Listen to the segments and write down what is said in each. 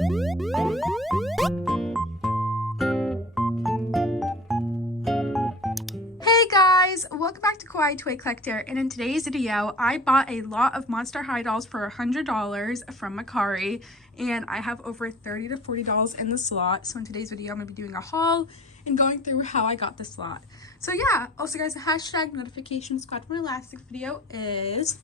Hey guys, welcome back to Kawaii Toy Collector, and in today's video I bought a lot of Monster High dolls for $100 from Mercari, and I have over $30 to $40 in the slot. So in today's video I'm going to be doing a haul and going through how I got this lot. So yeah, also guys, the hashtag notification squad for my last video is...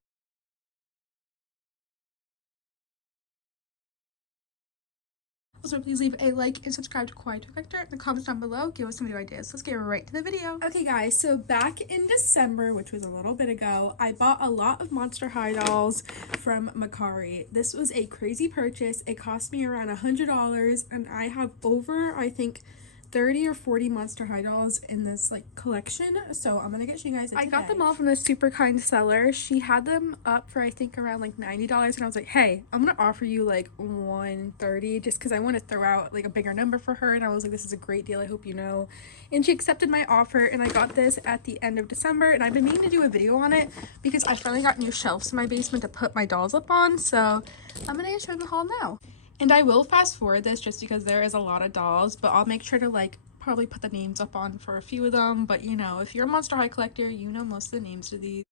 Also, please leave a like and subscribe to Kawaii Toy Collector in the comments down below. Give us some new ideas. Let's get right to the video. Okay guys, so back in December, which was a little bit ago, I bought a lot of Monster High dolls from Mercari. This was a crazy purchase. It cost me around $100, and I have over, I think, 30 or 40 Monster High dolls in this like collection, so I'm gonna get you guys I got them all from this super kind seller. She had them up for I think around like $90, and I was like, hey, I'm gonna offer you like $130 just because I want to throw out like a bigger number for her, and I was like, this is a great deal, I hope you know. And she accepted my offer, and I got this at the end of December, and I've been meaning to do a video on it because I finally got new shelves in my basement to put my dolls up on, so I'm gonna show the haul now. And I will fast forward this just because there is a lot of dolls, but I'll make sure to like probably put the names up on for a few of them. But you know, if you're a Monster High collector, you know most of the names of these.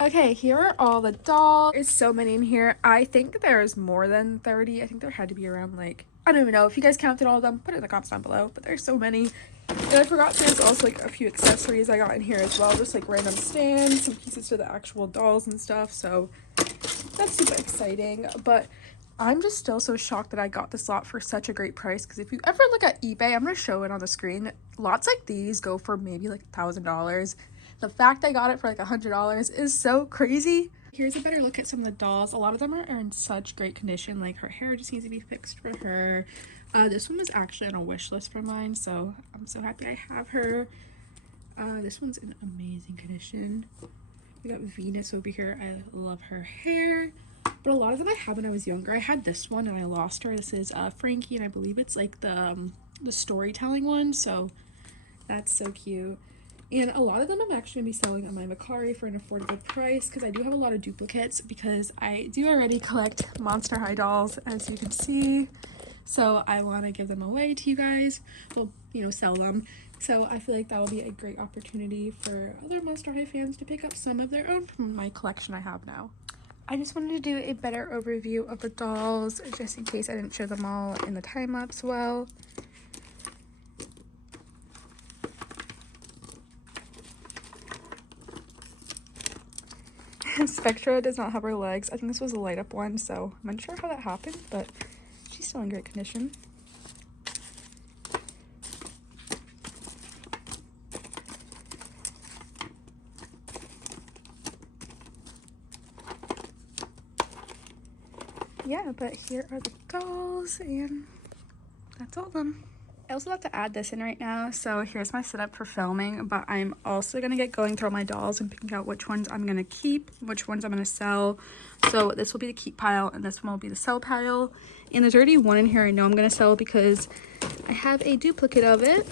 Okay, here are all the dolls. There's so many in here. I think there's more than 30. I think there had to be around like, I don't even know. If you guys counted all of them, put it in the comments down below. But there's so many. And I forgot there's also like a few accessories I got in here as well. Just like random stands, some pieces to the actual dolls and stuff. So that's super exciting. But I'm just still so shocked that I got this lot for such a great price. Because if you ever look at eBay, I'm going to show it on the screen. Lots like these go for maybe like $1,000. The fact I got it for like $100 is so crazy. Here's a better look at some of the dolls. A lot of them are in such great condition. Like her hair just needs to be fixed for her. This one was actually on a wish list for mine, so I'm so happy I have her. This one's in amazing condition. We got Venus over here. I love her hair. But a lot of them I had when I was younger. I had this one and I lost her. This is Frankie, and I believe it's like the storytelling one, so that's so cute. And a lot of them I'm actually going to be selling on my Mercari for an affordable price because I do have a lot of duplicates because I do already collect Monster High dolls, as you can see. So I want to give them away to you guys. Well, you know, sell them. So I feel like that will be a great opportunity for other Monster High fans to pick up some of their own from my collection I have now. I just wanted to do a better overview of the dolls just in case I didn't show them all in the time-lapse well. Spectra does not have her legs. I think this was a light up one, so I'm unsure how that happened, but she's still in great condition. Yeah, but here are the dolls, and that's all of them. I also have to add this in right now, so here's my setup for filming, but I'm also going to get going through all my dolls and picking out which ones I'm going to keep, which ones I'm going to sell. So this will be the keep pile, and this one will be the sell pile. And there's already one in here I know I'm going to sell because I have a duplicate of it,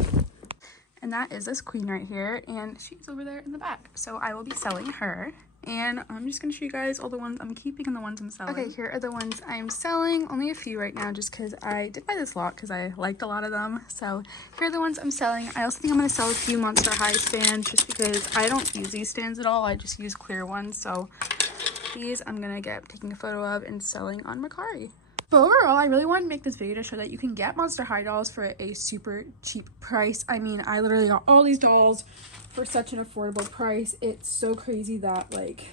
and that is this queen right here, and she's over there in the back. So I will be selling her. And I'm just going to show you guys all the ones I'm keeping and the ones I'm selling. Okay, here are the ones I'm selling. Only a few right now just because I did buy this lot because I liked a lot of them. So here are the ones I'm selling. I also think I'm going to sell a few Monster High stands just because I don't use these stands at all. I just use clear ones. So these I'm going to get taking a photo of and selling on Mercari. But overall, I really wanted to make this video to show that you can get Monster High dolls for a super cheap price. I mean, I literally got all these dolls for such an affordable price. It's so crazy that like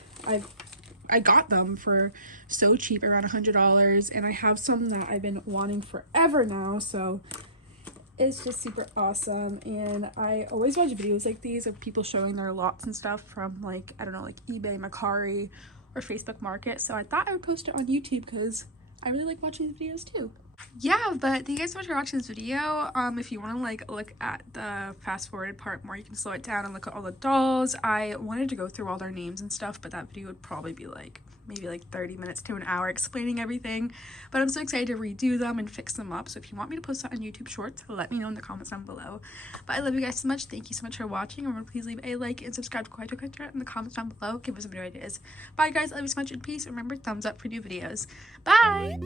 I got them for so cheap, around $100, and I have some that I've been wanting forever now, so it's just super awesome. And I always watch videos like these of people showing their lots and stuff from like, I don't know, like eBay, Mercari, or Facebook Market, so I thought I would post it on YouTube because I really like watching these videos too. Yeah, but thank you guys so much for watching this video. If you want to like look at the fast forwarded part more, you can slow it down and look at all the dolls. I wanted to go through all their names and stuff, but that video would probably be like maybe like 30 minutes to an hour explaining everything, but I'm so excited to redo them and fix them up. So if you want me to post that on YouTube Shorts, let me know in the comments down below. But I love you guys so much. Thank you so much for watching. Remember, please leave a like and subscribe to Kawaii Toy Collector in the comments down below. Give us some new ideas. Bye guys, I love you so much, and peace. Remember, thumbs up for new videos. Bye!